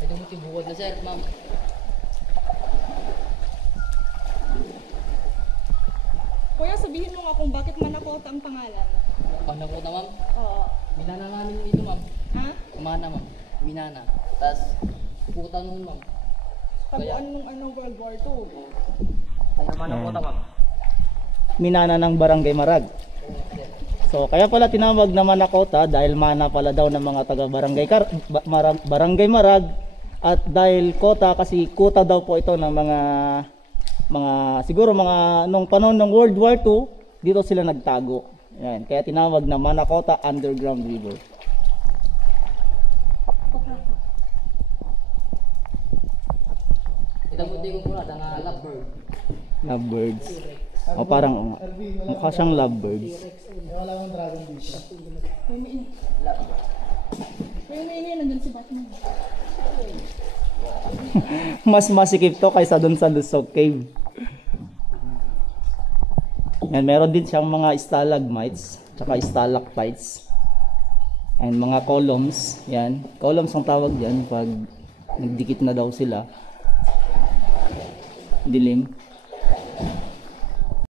Ito mo tibukod na sir, ma'am. Kuya, sabihin mo nga kung bakit Manakota ang pangalan. Panakota ma'am. Oo. Minana namin dito ma'am. Ha? Kumana ma'am. Minana. Tapos puta nun ma'am. Taguan nung World War II. Kaya Manakota ma'am. Minana ng Barangay Marag. So kaya pala tinawag na Manakota dahil mana pala daw ng mga taga Barangay Marag, at dahil kota kasi kuta daw po ito ng mga siguro mga nung panahon ng World War II, dito sila nagtago. Yan, kaya tinawag na Manakota Underground River. Ito mo di ko pula, nga lovebird. Lovebirds. O parang mukha siyang lovebirds. Wala akong dragon dito. Kuya, may nandun si Batman. Mas masikip to kaysa dun sa Lusog Cave. Yan, meron din siyang mga stalagmites tsaka stalactites and mga columns. Yan, columns ang tawag diyan pag nagdikit na daw sila. Dilim.